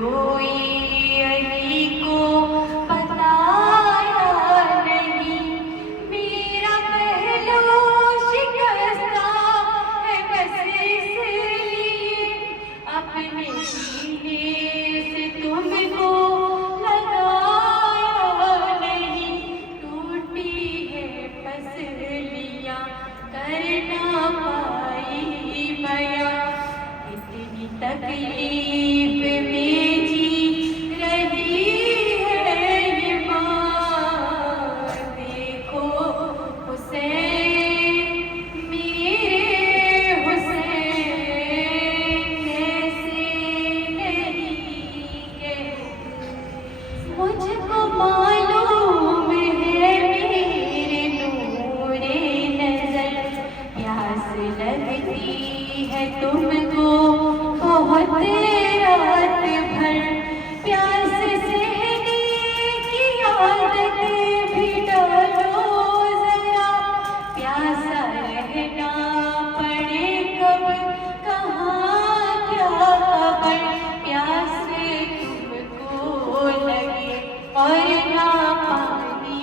रोई अली को बताया नहीं। मुझको मालूम है मेरे नूरे नजर, प्यास लगती है तुमको बहुत रात भर, प्यास सहने की आदत भी डालो जरा, प्यासा रहना पड़े कब कहाँ क्या खबर, प्यास तुमको लगे और ना पानी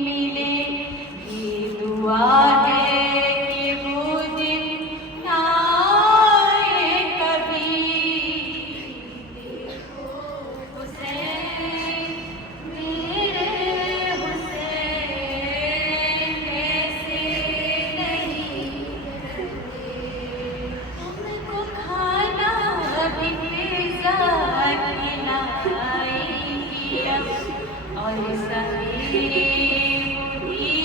मिले, ये दुआ है कि वो दिन ना आए कभी। देखो हुसैन मेरे हुसैन कैसे नहीं करते, तुमको खाना भी पिज़्ज़ा खिलाएंगी अब, और सवेरे पूरी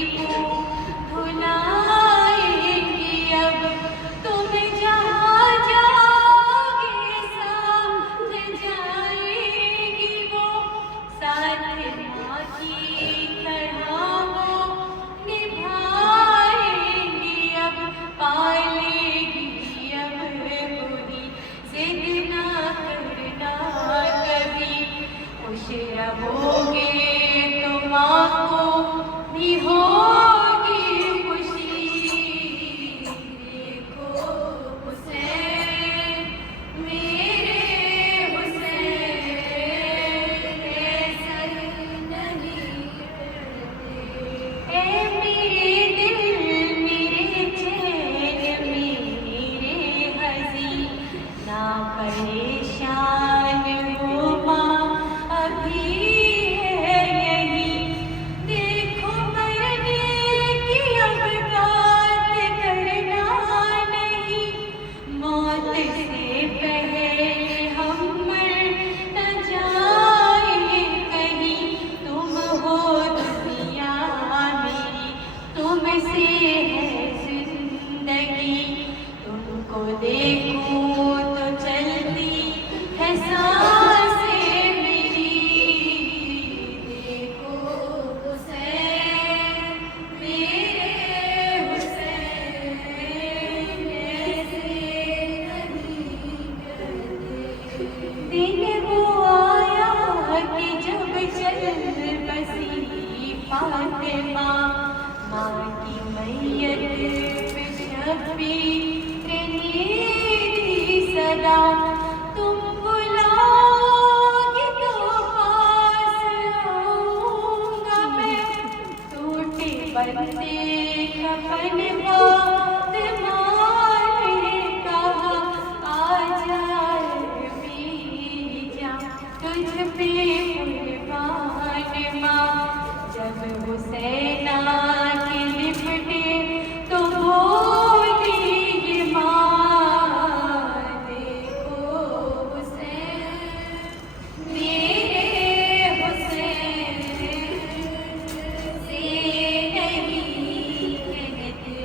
धुलाएंगी अब, तुम जहाँ जाओगे साथ जाएंगी वो, साथ माँ की तरह वो निभाएंगी अब, पालेगी अब बुरी जिद ना करना कभी, खुश रहोगे तो माँ को भी होगी खुशी। देखो हुसैन मेरे हुसैन कैसे नहीं करते, ए मेरे दिल मेरे चैन मेरे हंसी, ना परेशान हो माँ अभी है यही, देखो मरने की अब बात करना नहीं, मौत से पहले हम मर न जाए कहीं, तुम हो दुनिया मेरी तुमसे है जिंदगी, तुमको देखूं तो चलती है सांसें मेरी। देखो हुसैन मेरे हुसैन कैसे नहीं करते, दिन वो आया कि जब चल बसी फातिमा, माँ की मैयत पे शब्बीर ने दी सदा, तुम बुलाओगे तो पास आऊंगा मैं, टूटे बंदे कफन फातिमा ने कहा, आजा मेरी जान तुझ पे कुर्बान माँ, जब हुसैन आके लिपटे तो बोली ये माँ, देखो हुसैन मेरे हुसैन से नहीं कहते।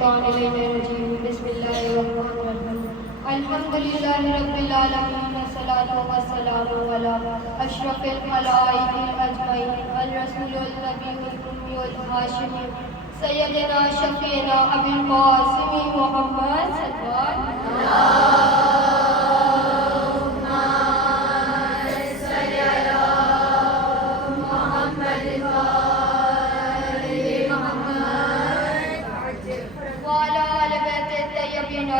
मिनश्शैतानिर्रजीम बिस्मिल्लाहिर्रहमानिर्रहीम अल्हम्दुलिल्लाहि रब्बिल आलमीन वस्सलातु वस्सलामु अला अशरफिल खलाइकिल अजमईन अल रसूलुल नबीयुल उम्मीयुल हाशिमी सय्यदना शफीना अबुल कासिम मुहम्मद सल्लल्लाहु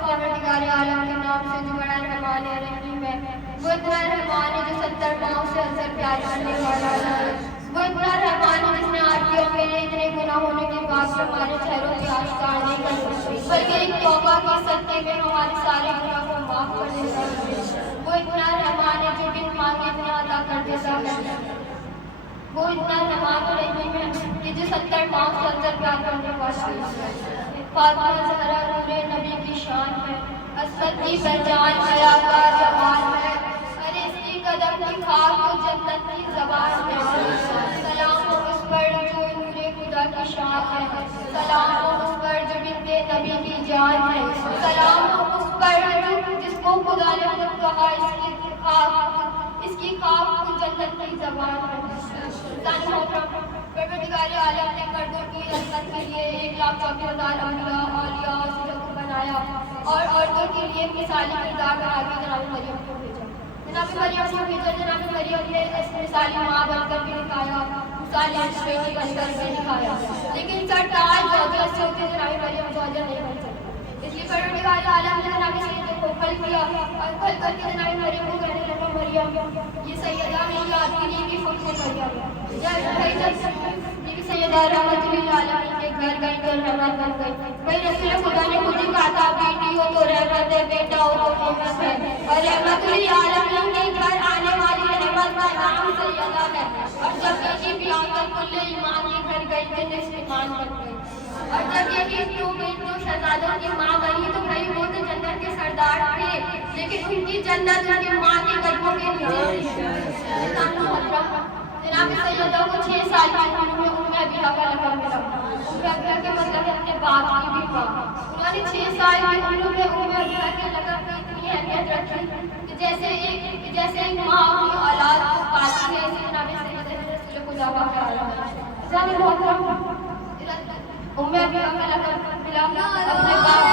परवरदिगार आलम के नाम से जो बड़ा रहमान रहीम है, वो इतना रहमान है जो 70 पाँव से अक्सर प्यार करने वाला है। वो इतना रहमान है जिसने आरतियों मेरे इतने गुनाह होने के बाद हमारे चेहरों की आशिकार नहीं कर सकती, बल्कि एक तौबा के सदके में हमारे सारे गुनाह को माफ कर देता है। वो इतना रहमान है जो बिन मांगे इतना अदा कर देता है। वो इतना रहमान रहीम है कि जो 70 पाँव से अक्सर प्यार करने वाला है। फातिमा ज़हरा नूरे नबी की शान है, असद की पहचान हया का जमाल है, अरे इसकी कदम की खाक तो जन्नत की ज़बान है। सलाम हो उस पर जो नूरे खुदा की शान है, सलाम हो उस पर जो बिन्ते नबी की जान है, सलाम हो उस पर जो जिसको खुदा ने खुद कहा इसकी खाक तो जन्नत की ज़बान है। परवरदिगार आलम ने मर्दों की रहमत के लिए 1,34,000 अंबिया औलिया को बनाया और औरतों के लिए मिसाली किरदार बना के जनाब मरियम को भेजा। जनाब मरियम को भेजा, जनाब मरियम ने इस मिसाली माँ बनकर भी दिखाया, मिसाली बेटी बनकर भी दिखाया, लेकिन सरताज जौजा से होते जनाब मरियम जौजा नहीं बन सकती। इसलिए परवरदिगार आलम ने जनाब सैयद को खल किया और खल करके जनाब मरियम को कहने लगा, मरियम ये सैयदा ने याद की भी खुद से मरियम सैयदा रहमतुल्लिल आलमीन के घर गई तो रहमत बन गई। भाई रसूल खुदा ने खुद ही कहा था, बेटी हो तो रहमत है, बेटा हो तो रहमत है, और रहमतुल्लिल आलमीन के घर आने वाली रहमत का नाम सैयदा है। और जब बेटी भी आकर कुल्ले ईमान के घर गई तो निस्मान बन गई। और जब ये दो बेटियों शहजादों की माँ बनी तो भाई वो तो जन्नत के सरदार थे, लेकिन उनकी जन्नत उनकी माँ के कदमों के नीचे। जनाब सैयदा को 6 साल की उम्र में उम्मे अबीहा का लक़ब मिला। उम्मे अबीहा के मतलब है अपने बाप की भी माँ। उन्होंने 6 साल की उम्र में उम्मे अबीहा के लक़ब की इतनी अहमियत रखी कि जैसे एक माँ अपनी औलाद को पालती है, ऐसे जनाब सैयदा रसूल खुदा का ख्याल रखा। उम्मे अबीहा का लक़ब मिला अपने बाप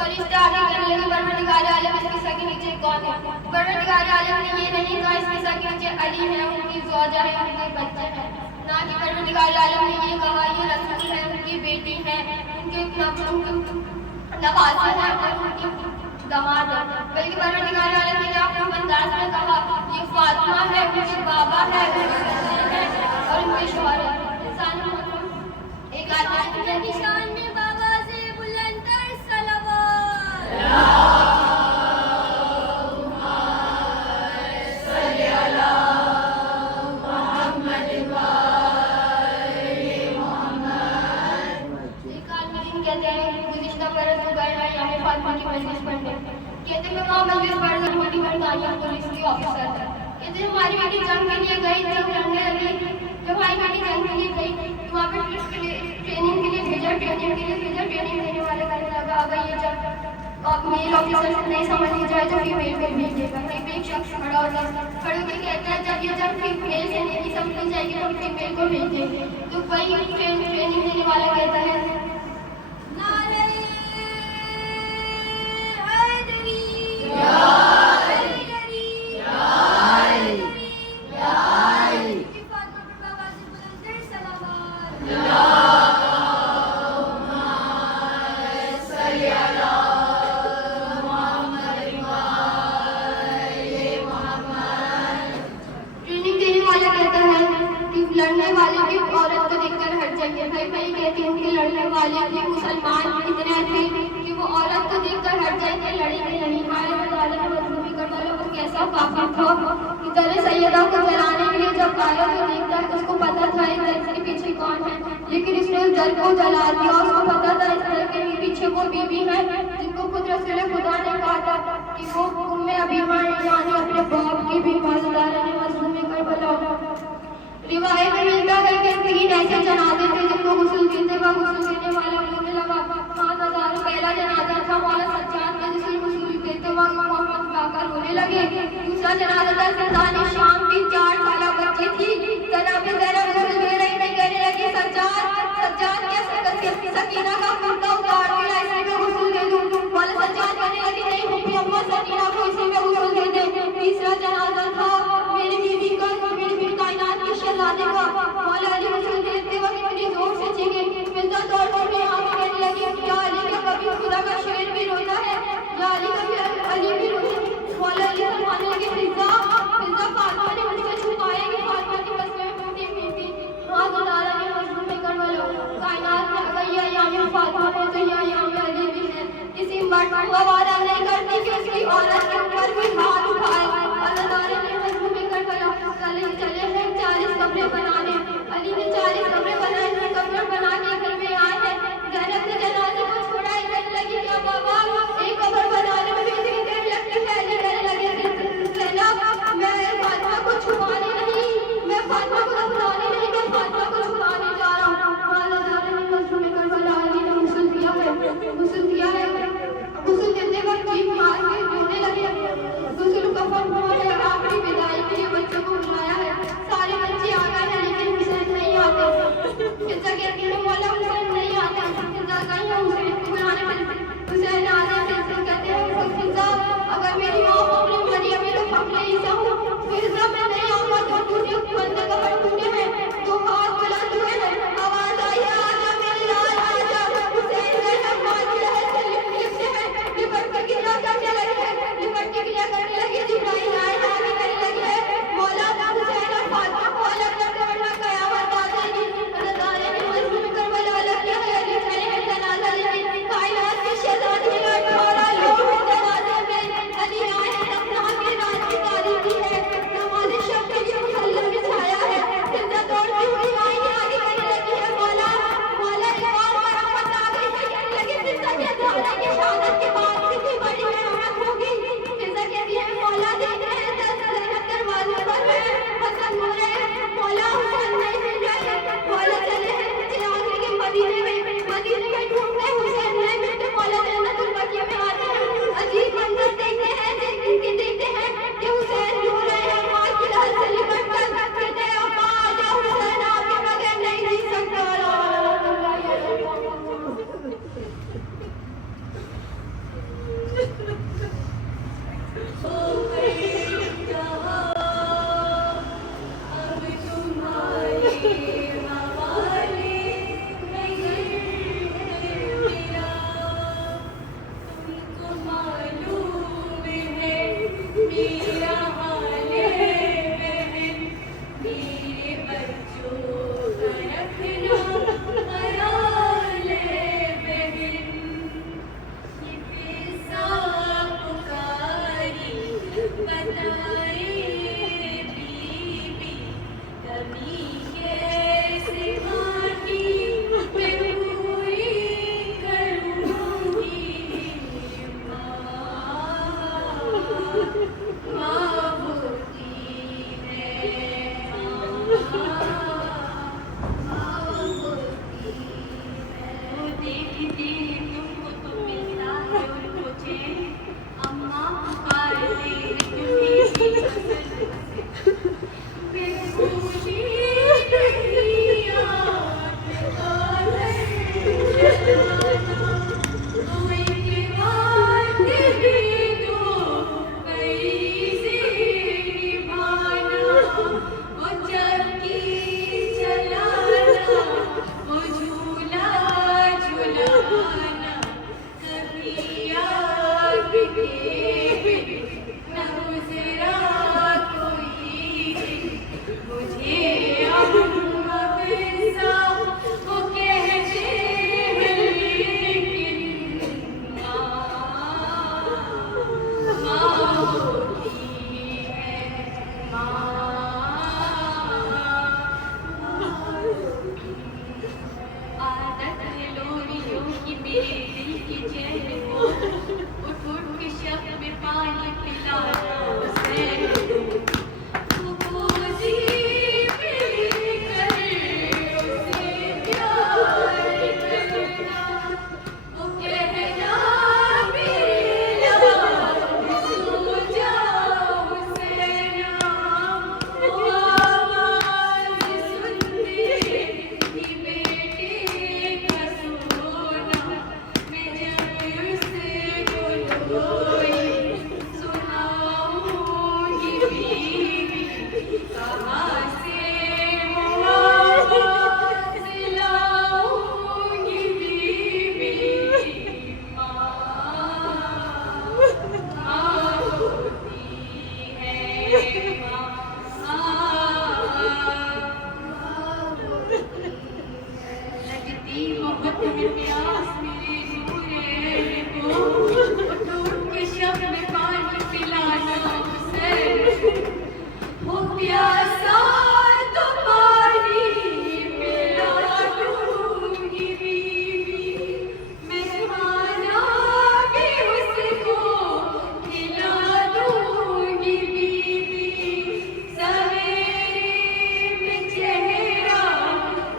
फरिश्ते आगे कहने लगे, परवरदिगार आलम इस किस्सा के नीचे कौन है? परवरदिगार आलम ने ये नहीं कहा इस किस्सा के नीचे अली है, उनकी ज़ौजा है, उनके बच्चे हैं। ना कि परवरदिगार आलम ने ये कहा ये रसूल है, उनकी बेटी है, उनके नवासा है और उनकी दामाद है। बल्कि परवरदिगार आलम ने अपने अंदाज में कहा ये फातिमा है, उनके बाबा है, उनके बच्चे हैं और उनके शौहर है। इंसान एक आदमी के निशान में बाबा से बुलंदतर सलावत कहते मैं वहाँ मजलिस पढ़ रही हमारी मर्दानिया पुलिस की ऑफिसर था। कहते हमारी बेटी जंग के लिए गई, जब लड़ने लगी, जब हमारी बेटी जंग के लिए गई तो वहाँ पे ट्रेनिंग के लिए भेजा, ट्रेनिंग देने वाले कहने लगा अगर ये जब मेल ऑफिसर से नहीं समझ ली जाए तो फीमेल को भेजिएगा। एक शख्स खड़ा होता खड़े होकर कहता है जब ये जब फीमेल से नहीं समझ ली जाएगी तो फीमेल को भेजेंगे। तो वही ट्रेनिंग देने वाला कहता है नारे वाले थे मुसलमान इतने थे कि वो औरत को देखकर हट जाएंगे, लड़ेंगे नहीं। हाय अल्लाह ने मजलूमी करने वालों को कैसा काफी था। इधर सैयदा को जलाने के लिए जब आया तो देखता है उसको पता था इस दर के पीछे कौन है, लेकिन इसने उस दर को जला दिया। उसको पता था इस दर के पीछे वो बीवी है जिनको खुद रसूल खुदा ने कहा था कि वो उम्मे अबीहा यानी अपने बाप की भी मौजूदार ने मजलूमी करबला। रिवायत में मिलता है कि 3 ऐसे जनाजे थे जिनको गुस्ल देते वक्त गुस्ल देने वाला बोलने लगा हाँ नज़ार। पहला जनाजा था मौला सज्जाद के जिसमें गुस्ल देते वक्त मोहम्मद लाकर रोने लगे। दूसरा जनाजा था सरदार शाम की 4 साल बच्ची थी, जनाब ज़ैनब गुस्ल दे रही नहीं, कहने लगी सज्जाद कैसे सकीना का कुर्ता उतार दिया, इसी में गुस्ल दे दूं। मौला सज्जाद कहने लगी नहीं हुक्म अम्मा सकीना को इसी में गुस्ल दे दे। तीसरा जनाजा था मेरी बीवी का, मेरी कायनात की शहजादे का। मौला अली गुस्ल देते वक्त इतनी जोर से चीखे, मिर्जा दौड़ के आगे कहने लगी या अली क्या कभी खुदा का शेर भी रोता है, या अली कभी अली भी रोते। मौला अली फरमाने लगे फिजा फातिमा ने मुझसे छुपाएगी, फातिमा की कसमें फूटी बीबी हाँ गुजारा ने मजलूम में करवालो। कायनात में अगर ये अयाम फातिमा है तो ये अयाम अली भी है। किसी मर्द को आवारा नहीं करती कि उसकी औरत के ऊपर भी हाथ उठाए। अल्लाह ने मजलूम में करवालो। चले हैं 40 कमरे बनाने। अली ने 40 कमरे बनाए, कमरे बना के घर में आए हैं। ज़ैनब ने जनाजे को छोड़ा, कहने लगी क्या बाबा एक कब्र बनाने में भी इतनी देर लगती है। अली कहने लगे ज़ैनब मैं फातिमा को छुपाने नहीं, मैं फातिमा को दफनाने नहीं, मैं फातिमा को छुपाने जा रहा हूँ। अल्लाह ने मजलूम में करबला अली ने गुस्ल किया है, गुस्ल किया है। गुस्ल देते वक्त चीख मार के रोने लगे। गुस्ल कफन हुआ है, आखिरी विदाई के लिए बच्चों को बुलाया है। सारे बच्चे आ गए हैं लेकिन हुसैन नहीं आते। फिजा कहती है मौला हुसैन नहीं आते। फिजा कहीं है हुसैन को बुलाने वाले हुसैन आ रहे हैं। कहते हैं फिजा अगर मेरी माँ अपने मरियम में अपने ईसा हूँ फिजा मैं नहीं आऊंगा तो तुझे बंदे कबर टूटे हैं, तो हाथ बुलंद हुए हैं, आवाज आई है आजा मेरे लाल आजा। हुसैन गए हैं फातिमा से लिपटे हैं, लिपट के गिरा करने लगे हैं, लिपट के गिरा करने लगी। जिब्राइल आए हैं आगे करने लगे हैं मौला हुसैन और फातिमा को अलग करके वरना कयामत आ जाएगी। रज़ाए ने मजलूम करबला अलग किया है। अली खड़े हैं जनाजा लेने, कायनात की शहजादी का 18 लोग हैं जनाजे में। अली आए हैं अपना के रात की तारीकी है, नमाज़ शब के लिए मुसल्ला बिछाया है। फिजा दौड़ती हुई आई है, आगे कहने लगी है मौला एक और मरहमत आ गई है। कहने लगी फिजा के ज़हरा की शहादत के बाद कितनी बड़ी मरहमत होगी। फिजा कहती है मौला देख रहे हैं ज़ैनब दरवाजे पर है, हसन हो रहे हैं, मौला हुसैन नहीं मिल रहे हैं। मौला चले हैं चिराग के मदीने में ढूंढते हुसैन नहीं मिलते। मौला जन्नतुल बकिया में आते हैं, अजीब मंजर देखते हैं कि हुसैन रो रहे हैं। माँ की लाश से लिपट कर कहते हैं अम्मा आजा हुसैन आपके बगैर नहीं जी सकता। अम्मा पुकार रही है तुम्हें लगती बहुत है प्यास मेरे नूरे को, उठ के शब में पानी पिलाना उसे, हो प्यासा तो पानी पिला दूंगी बीवी, मेहमाना भी उसको खिला दूंगी बीवी, सवेरे में चेहरा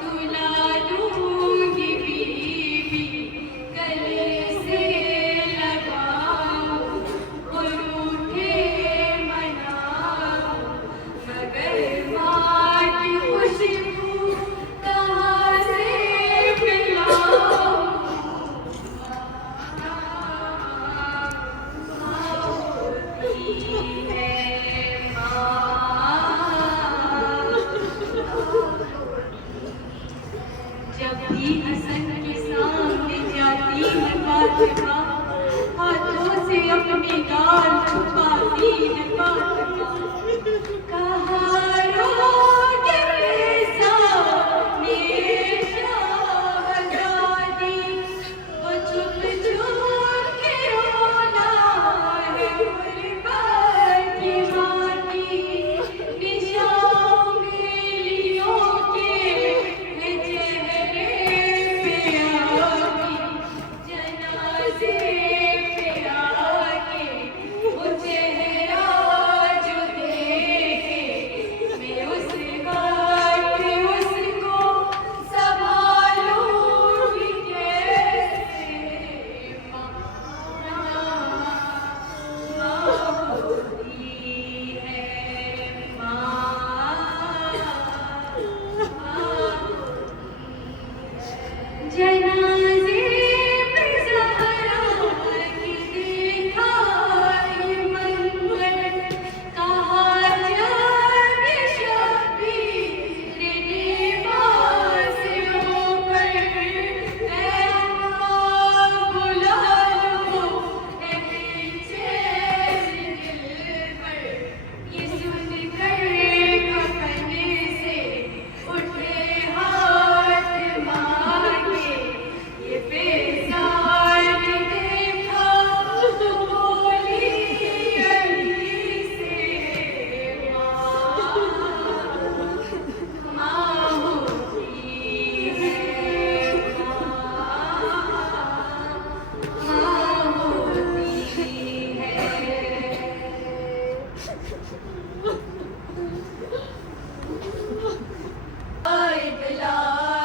धुला दूंगी बीवी, गले से लगाऊं और रूठे मनाऊं, मगर माँ की खुशबू कहाँ से मिलाऊं, होती है जब भी हसन के सामने जाती है फातिमा, हाथों से अपनी गाल छुपाती है फातिमा, कहाँ रोगे सामने शाहज़ादी, वो चुप चुप के रोना है गुरबत की मानी, निशान उंगलियों के है चेहरे पे आके, जनाज़े पे आके, वो चेहरा जो देखे, मैं उस वक्त उसको संभालूंगी कैसे, माँ होती है जनाज़े पे ज़हरा की दिखाई मंज़र, कहा जाने शबीर लिबास होकर, ऐ अम्मा बुला लो ऐ बेचैन दिल पर, ये सुनकर कफन से उठे हाथ मांगे, ये बेजार देखा तो बोली अली से, माँ होती है माँ होती है।